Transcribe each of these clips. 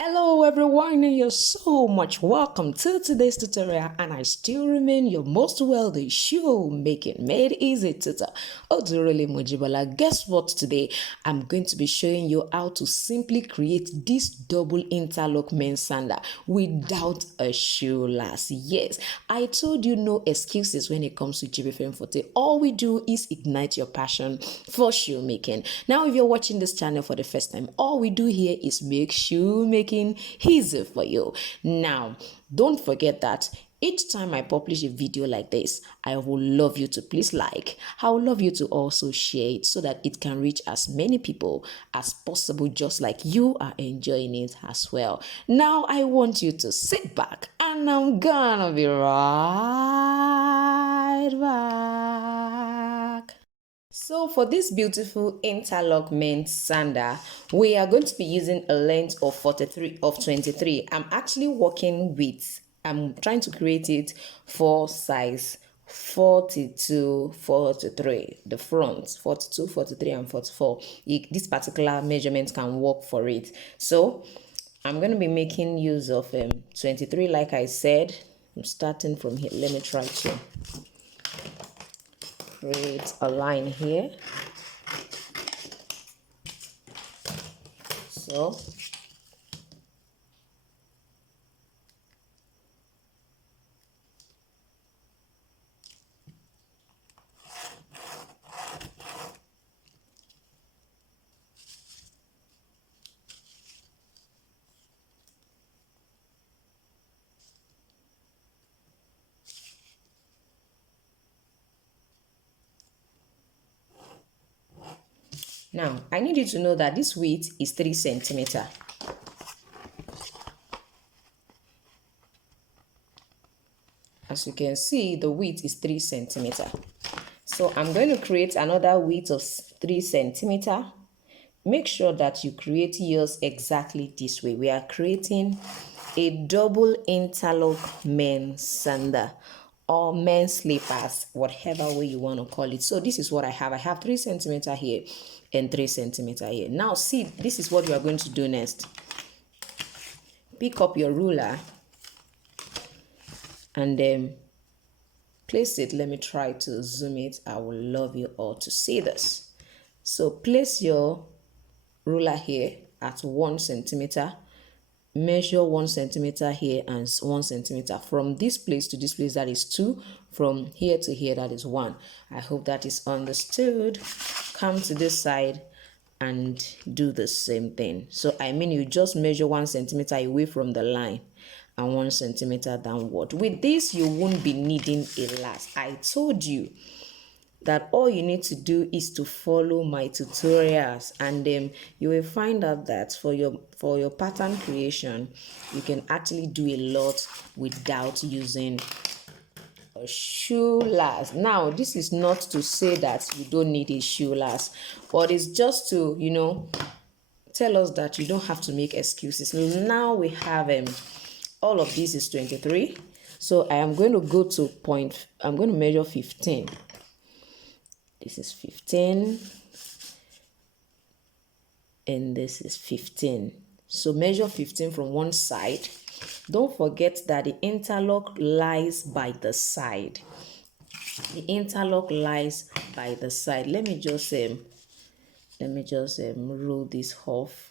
Hello everyone, and you're so much welcome to today's tutorial, and I still remain your most wealthy shoemaking made easy tutor, Odurole Mojibala. Guess what? Today I'm going to be showing you how to simply create this double interlock men's sandal without a shoe last. Yes, I told you no excuses when it comes to Jibbyfemforte. All we do is ignite your passion for shoemaking. Now, if you're watching this channel for the first time, all we do here is make shoemaking easy for you. Now, don't forget that each time I publish a video like this, I would love you to please like. I would love you to also share it so that it can reach as many people as possible, just like you are enjoying it as well. Now, I want you to sit back and I'm gonna be right back. So for this beautiful interlock men's sandal, we are going to be using a length of 23. I'm actually working with, I'm trying to create it for size 42, 43, the front 42, 43, and 44. This particular measurement can work for it. So I'm going to be making use of 23, like I said. I'm starting from here. Let me try to create a line here. So now I need you to know that this width is 3 centimeters. As you can see, the width is 3 centimeters. So I'm going to create another width of 3 centimeters. Make sure that you create yours exactly this way. We are creating a double interlock men's sandal or men's slippers, whatever way you want to call it. So this is what I have. I have 3 centimeters here and 3 centimeters here. Now see, this is what you are going to do next. Pick up your ruler and then place it. Let me try to zoom it. I would love you all to see this. So place your ruler here at 1 centimeter. Measure 1 centimeter here and 1 centimeter. From this place to this place, that is 2. From here to here, that is 1. I hope that is understood. Come to this side and do the same thing. So I mean, you just measure 1 centimeter away from the line and 1 centimeter downward. With this, you won't be needing a last. I told you that all you need to do is to follow my tutorials, and then you will find out that for your pattern creation, you can actually do a lot without using a shoe last. Now, this is not to say that you don't need a shoe last, but it's just to, tell us that you don't have to make excuses. Now we have all of this is 23. So I am going to go to I'm going to measure 15. This is 15 and this is 15. So measure 15 from one side. Don't forget that the interlock lies by the side. The interlock lies by the side. Let me just roll this off.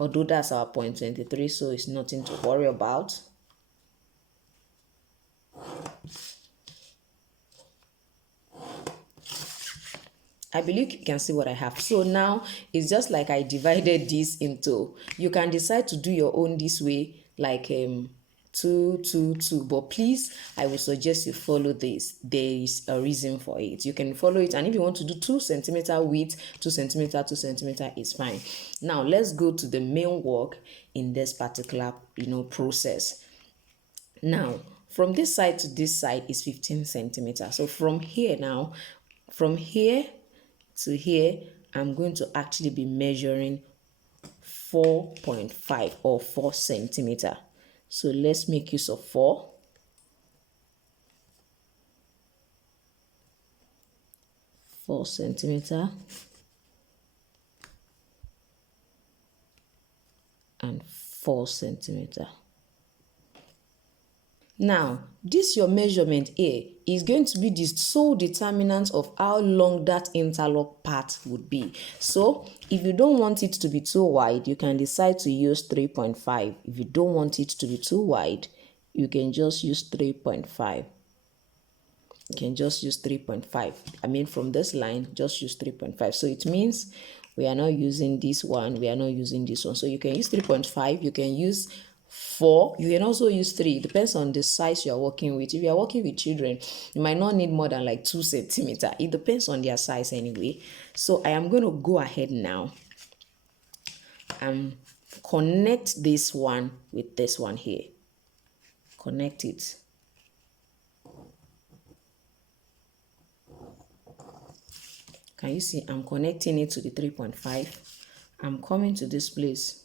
Although that's our point 23, so it's nothing to worry about. I believe you can see what I have. So now it's just like I divided this into, you can decide to do your own this way, like 2, 2, 2. But please, I will suggest you follow this. There is a reason for it. You can follow it, and if you want to do 2 centimeter width, 2 centimeter, 2 centimeter is fine. Now let's go to the main work in this particular process. Now from this side to this side is 15 centimeters. So from here to here, I'm going to actually be measuring 4.5 or 4 centimeter. So let's make use of 4. Centimeter and 4 centimeter. Now, this your measurement here is going to be the sole determinant of how long that interlock part would be. So, if you don't want it to be too wide, you can decide to use 3.5. If you don't want it to be too wide, you can just use 3.5. You can just use 3.5. I mean, from this line, just use 3.5. So it means we are not using this one, we are not using this one. So you can use 3.5, you can use 4, you can also use 3. It depends on the size you are working with. If you are working with children, you might not need more than like 2 centimeters. It depends on their size anyway. So I am going to go ahead now and connect this one with this one here. Connect it. Can you see I'm connecting it to the 3.5? I'm coming to this place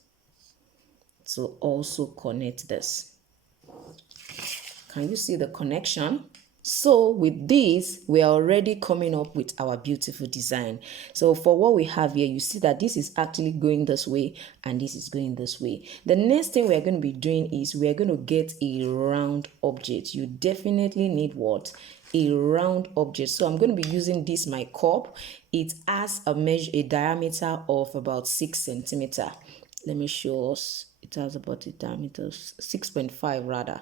to also connect this. Can you see the connection? So with this, we are already coming up with our beautiful design. So for what we have here, you see that this is actually going this way and this is going this way. The next thing we're going to be doing is we're going to get a round object. You definitely need what? A round object. So I'm going to be using this, my cup. It has a diameter of about 6 centimeter. Let me show us. It has about a diameter of 6.5 rather.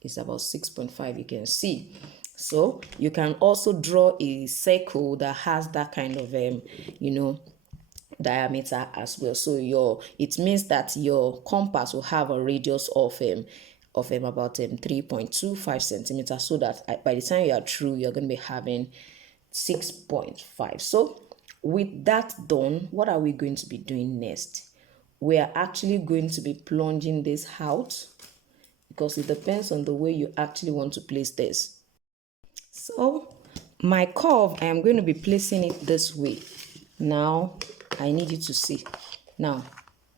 It's about 6.5, you can see. So you can also draw a circle that has that kind of diameter as well. So it means that your compass will have a radius of about 3.25 centimeters, so that by the time you are through, you're going to be having 6.5. So with that done, what are we going to be doing next? We are actually going to be plunging this out, because it depends on the way you actually want to place this. So my curve, I am going to be placing it this way. Now I need you to see. Now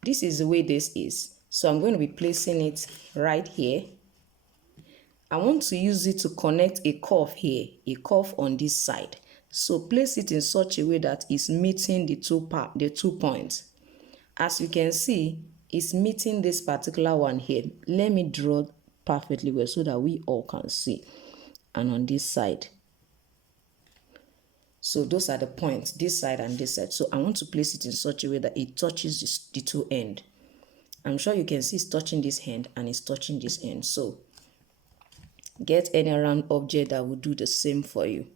this is the way this is. So I'm going to be placing it right here. I want to use it to connect a curve here, a curve on this side. So place it in such a way that it's meeting the two points. As you can see, it's meeting this particular one here. Let me draw perfectly well so that we all can see. And on this side. So those are the points, this side and this side. So I want to place it in such a way that it touches the two ends. I'm sure you can see it's touching this end and it's touching this end. So get any round object that will do the same for you.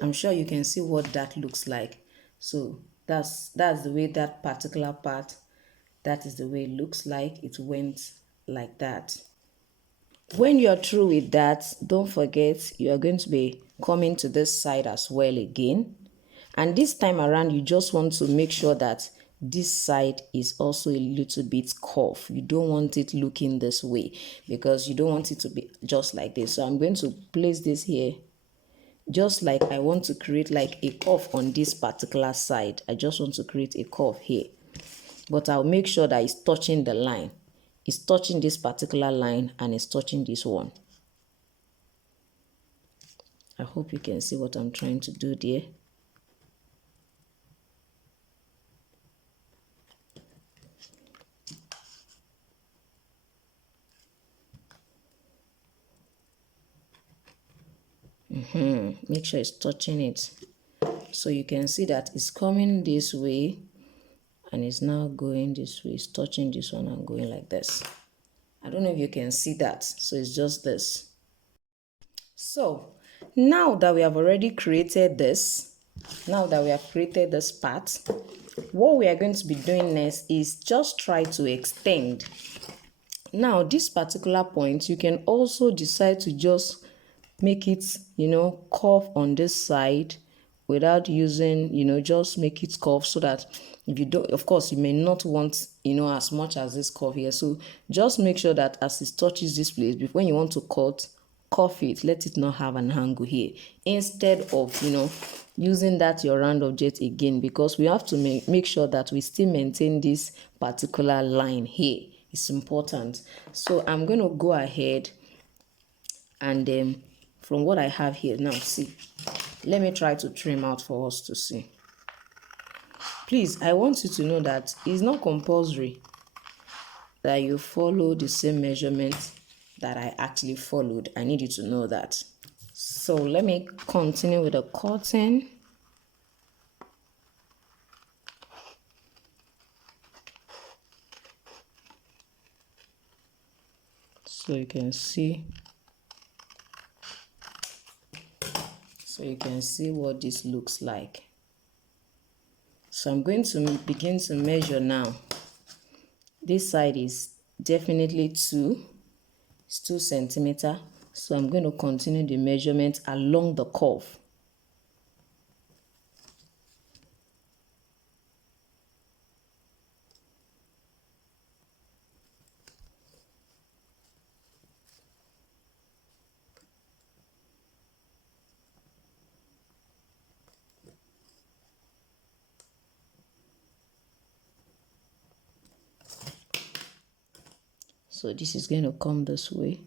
I'm sure you can see what that looks like. So that's the way that particular part, that is the way it looks like. It went like that. When you're through with that, don't forget you are going to be coming to this side as well again. And this time around, you just want to make sure that this side is also a little bit curved. You don't want it looking this way, because you don't want it to be just like this. So I'm going to place this here. Just like I want to create like a curve on this particular side. I just want to create a curve here. But I'll make sure that it's touching the line. It's touching this particular line and it's touching this one. I hope you can see what I'm trying to do there. Make sure it's touching it. So you can see that it's coming this way and it's now going this way. It's touching this one and going like this. I don't know if you can see that. So it's just this. So now that we have already created this, part, what we are going to be doing next is just try to extend. Now this particular point, you can also decide to just make it, curve on this side without using, just make it curve, so that if you don't, of course, you may not want, as much as this curve here. So just make sure that as it touches this place, when you want to curve it, let it not have an angle here, instead of, using that your round object again, because we have to make sure that we still maintain this particular line here. It's important. So I'm going to go ahead and from what I have here now, see, Let me try to trim out for us to see. Please, I want you to know that it's not compulsory that you follow the same measurement that I actually followed. I need you to know that. So let me continue with the cotton. So you can see. So you can see what this looks like. So I'm going to begin to measure now. This side is definitely 2. It's 2 centimeters. So I'm going to continue the measurement along the curve. So this is going to come this way.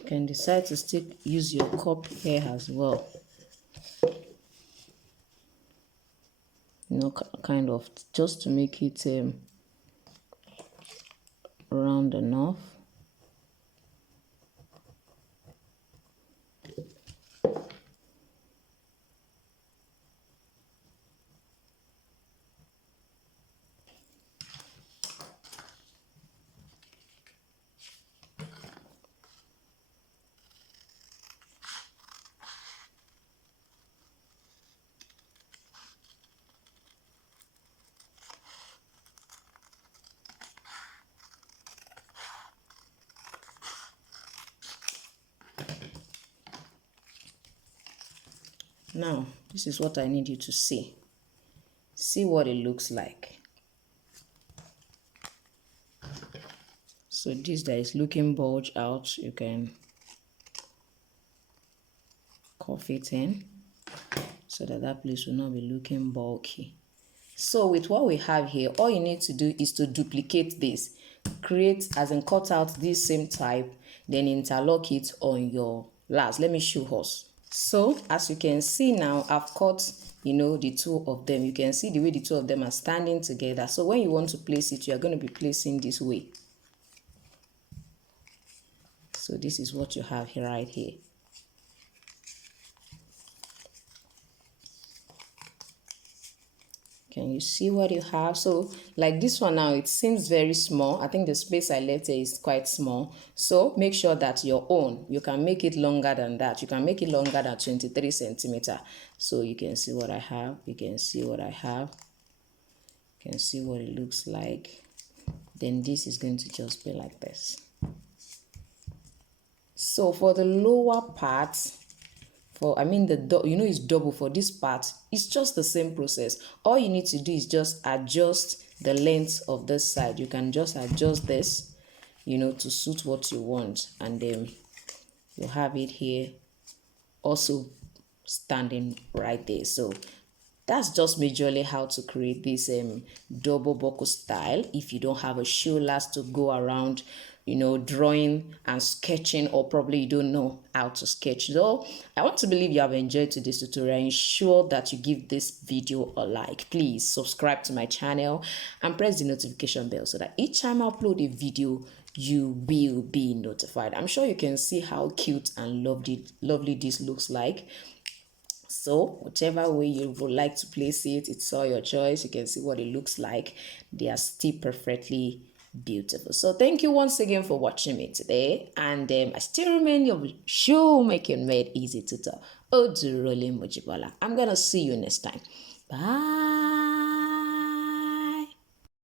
You can decide to still use your cup here as well. You know, kind of just to make it round enough. Now, this is what I need you to see. See what it looks like. So this that is looking bulge out, you can cuff it in so that that place will not be looking bulky. So with what we have here, all you need to do is to duplicate this. Create, as in cut out this same type, then interlock it on your last. Let me show us. So as you can see now, I've cut, the 2 of them. You can see the way the 2 of them are standing together. So when you want to place it, you are going to be placing this way. So this is what you have here, right here. Can you see what you have? So like this one now, it seems very small. I think the space I left here is quite small. So make sure that your own, you can make it longer than that. You can make it longer than 23 centimeters. So you can see what I have. You can see what I have. You can see what it looks like. Then this is going to just be like this. So for the lower part, it's double for this part. It's just the same process. All you need to do is just adjust the length of this side. You can just adjust this, to suit what you want. And then you have it here also standing right there. So that's just majorly how to create this double buckle style if you don't have a shoe last to go around drawing and sketching, or probably you don't know how to sketch. So I want to believe you have enjoyed today's tutorial. Ensure that you give this video a like. Please subscribe to my channel and press the notification bell so that each time I upload a video, you will be notified. I'm sure you can see how cute and lovely this looks like. So whichever way you would like to place it, it's all your choice. You can see what it looks like. They are still perfectly beautiful. So thank you once again for watching me today, and I still remain your Shoemaking Made Easy tutor, Odurole Mojibola. I'm gonna see you next time. Bye.